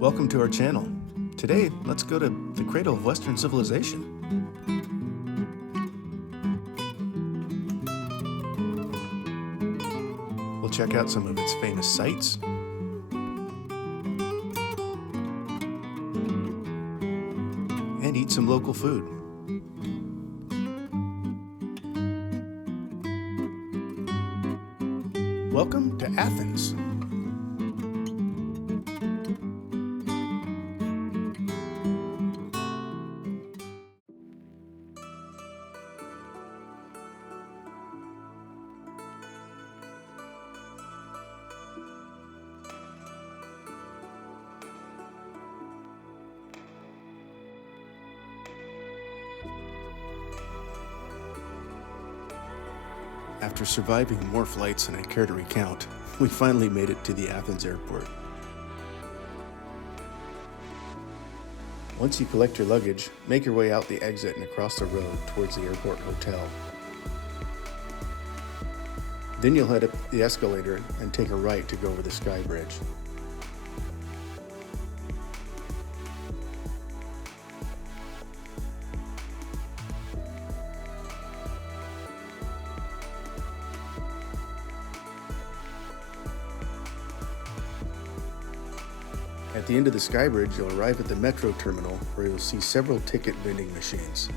Welcome to our channel. Today, let's go to the cradle of Western civilization. We'll check out some of its famous sights, and eat some local food. Welcome to Athens. After surviving more flights than I care to recount, we finally made it to the Athens airport. Once you collect your luggage, make your way out the exit and across the road towards the airport hotel. Then you'll head up the escalator and take a right to go over the sky bridge. At the end of the sky bridge, you'll arrive at the metro terminal where you'll see several ticket vending machines.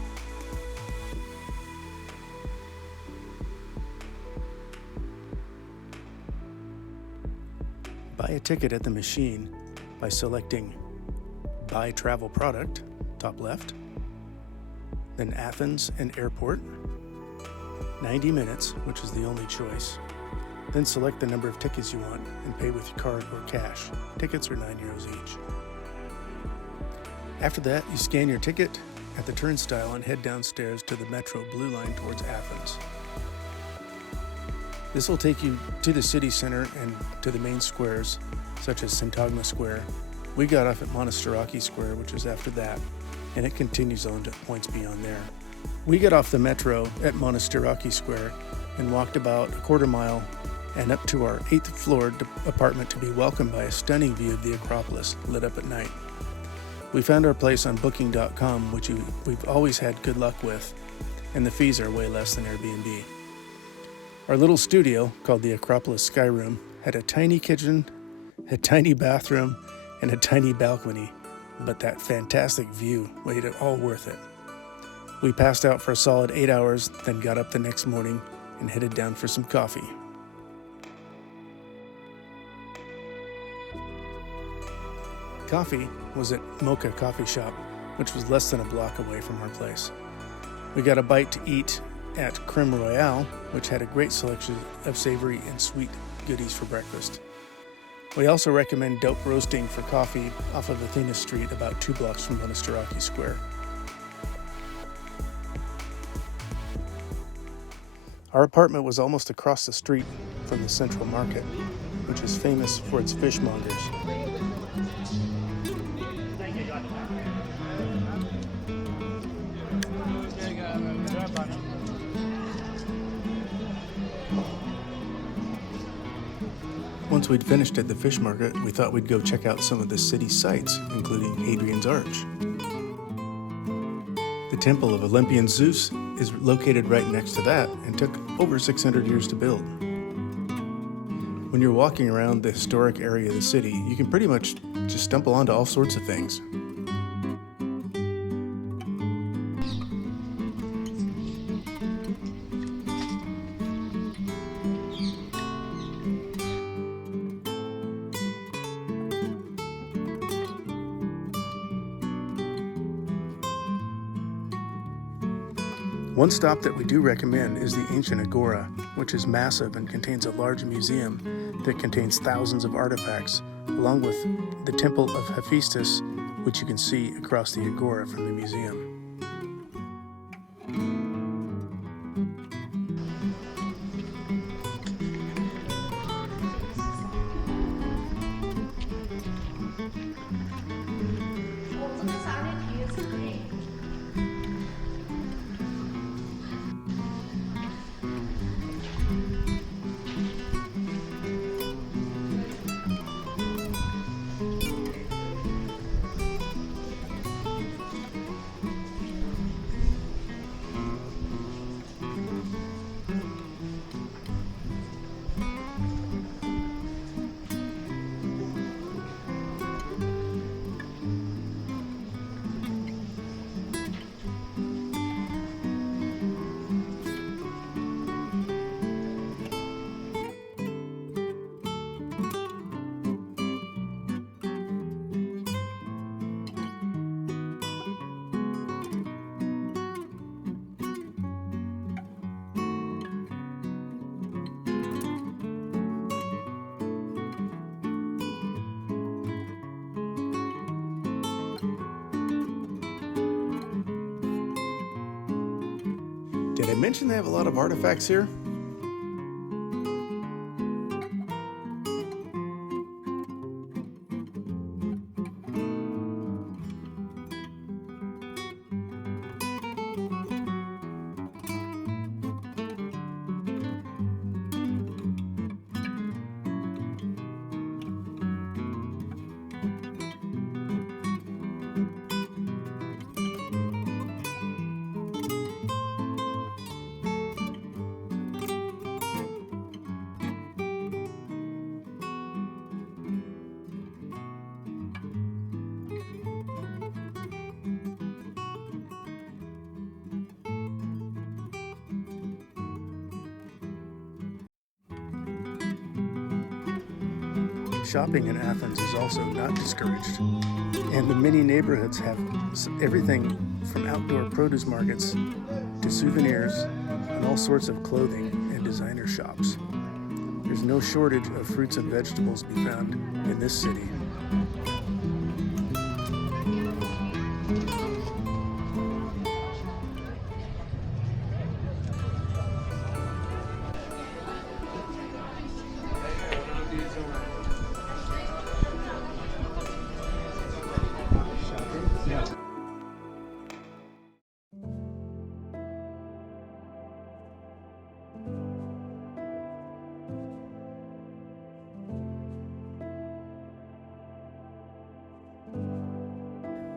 Buy a ticket at the machine by selecting Buy Travel Product, top left, then Athens and Airport, 90 minutes, which is the only choice. Then select the number of tickets you want and pay with card or cash. Tickets are €9 each. After that, you scan your ticket at the turnstile and head downstairs to the Metro Blue Line towards Athens. This will take you to the city center and to the main squares, such as Syntagma Square. We got off at Monastiraki Square, which is after that, and it continues on to points beyond there. We got off the metro at Monastiraki Square and walked about a quarter mile and up to our 8th floor apartment to be welcomed by a stunning view of the Acropolis lit up at night. We found our place on booking.com, which we've always had good luck with, and the fees are way less than Airbnb. Our little studio, called the Acropolis Sky Room, had a tiny kitchen, a tiny bathroom, and a tiny balcony, but that fantastic view made it all worth it. We passed out for a solid 8 hours, then got up the next morning and headed down for some coffee. Coffee was at Mocha Coffee Shop, which was less than a block away from our place. We got a bite to eat at Creme Royale, which had a great selection of savory and sweet goodies for breakfast. We also recommend Dope Roasting for coffee off of Athens Street, about 2 blocks from Monastiraki Square. Our apartment was almost across the street from the Central Market, which is famous for its fishmongers. Once we'd finished at the fish market, we thought we'd go check out some of the city's sights, including Hadrian's Arch. The Temple of Olympian Zeus is located right next to that and took over 600 years to build. When you're walking around the historic area of the city, you can pretty much just stumble onto all sorts of things. One stop that we do recommend is the ancient Agora, which is massive and contains a large museum that contains thousands of artifacts, along with the Temple of Hephaestus, which you can see across the Agora from the museum. Did I mention they have a lot of artifacts here? Shopping in Athens is also not discouraged, and the many neighborhoods have everything from outdoor produce markets to souvenirs and all sorts of clothing and designer shops. There's no shortage of fruits and vegetables to be found in this city.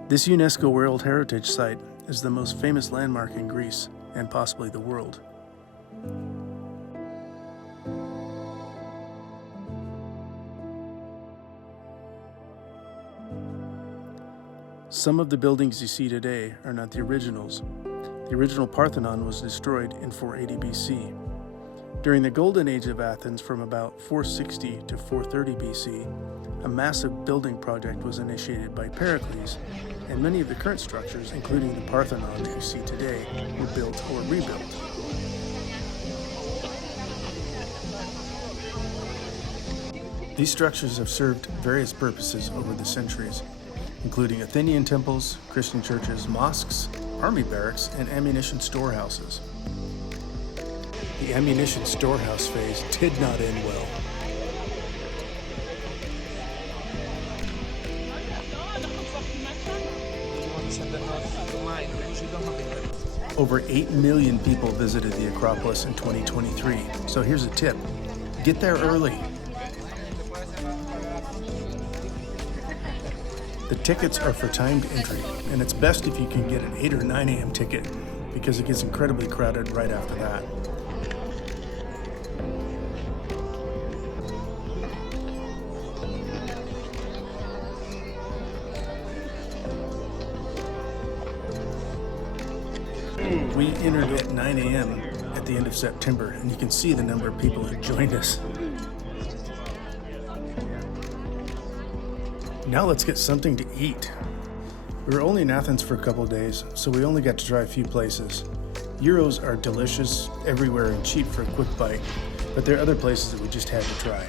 This UNESCO World Heritage Site is the most famous landmark in Greece and possibly the world. Some of the buildings you see today are not the originals. The original Parthenon was destroyed in 480 BC. During the Golden Age of Athens, from about 460 to 430 BC, a massive building project was initiated by Pericles, and many of the current structures, including the Parthenon that you see today, were built or rebuilt. These structures have served various purposes over the centuries, including Athenian temples, Christian churches, mosques, army barracks, and ammunition storehouses. The ammunition storehouse phase did not end well. Over 8 million people visited the Acropolis in 2023, so here's a tip. Get there early. The tickets are for timed entry, and it's best if you can get an 8 or 9 a.m. ticket because it gets incredibly crowded right after that. We entered at 9 a.m. at the end of September, and you can see the number of people who joined us. Now let's get something to eat. We were only in Athens for a couple of days, so we only got to try a few places. Gyros are delicious everywhere and cheap for a quick bite, but there are other places that we just had to try.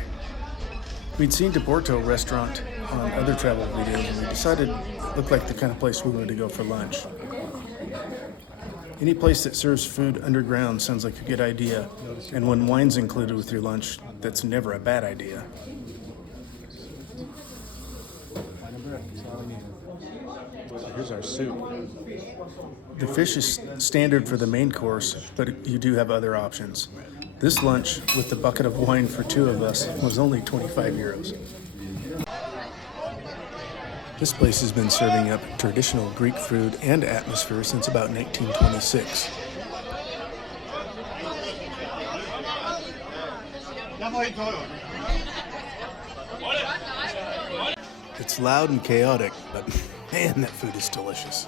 We'd seen the Porto restaurant on other travel videos, and we decided it looked like the kind of place we wanted to go for lunch. Any place that serves food underground sounds like a good idea, and when wine's included with your lunch, that's never a bad idea. So here's our soup. The fish is standard for the main course, but you do have other options. This lunch, with the bucket of wine for 2 of us, was only 25 euros. This place has been serving up traditional Greek food and atmosphere since about 1926. It's loud and chaotic, but man, that food is delicious.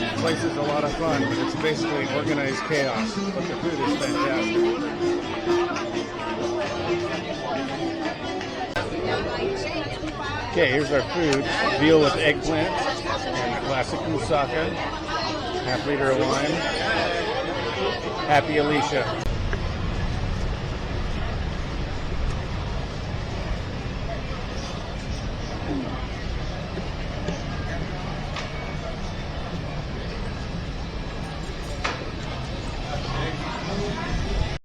The place is a lot of fun, but it's basically organized chaos. But the food is fantastic. Okay, here's our food. Veal with eggplant and classic moussaka, half liter of wine. Happy Alicia.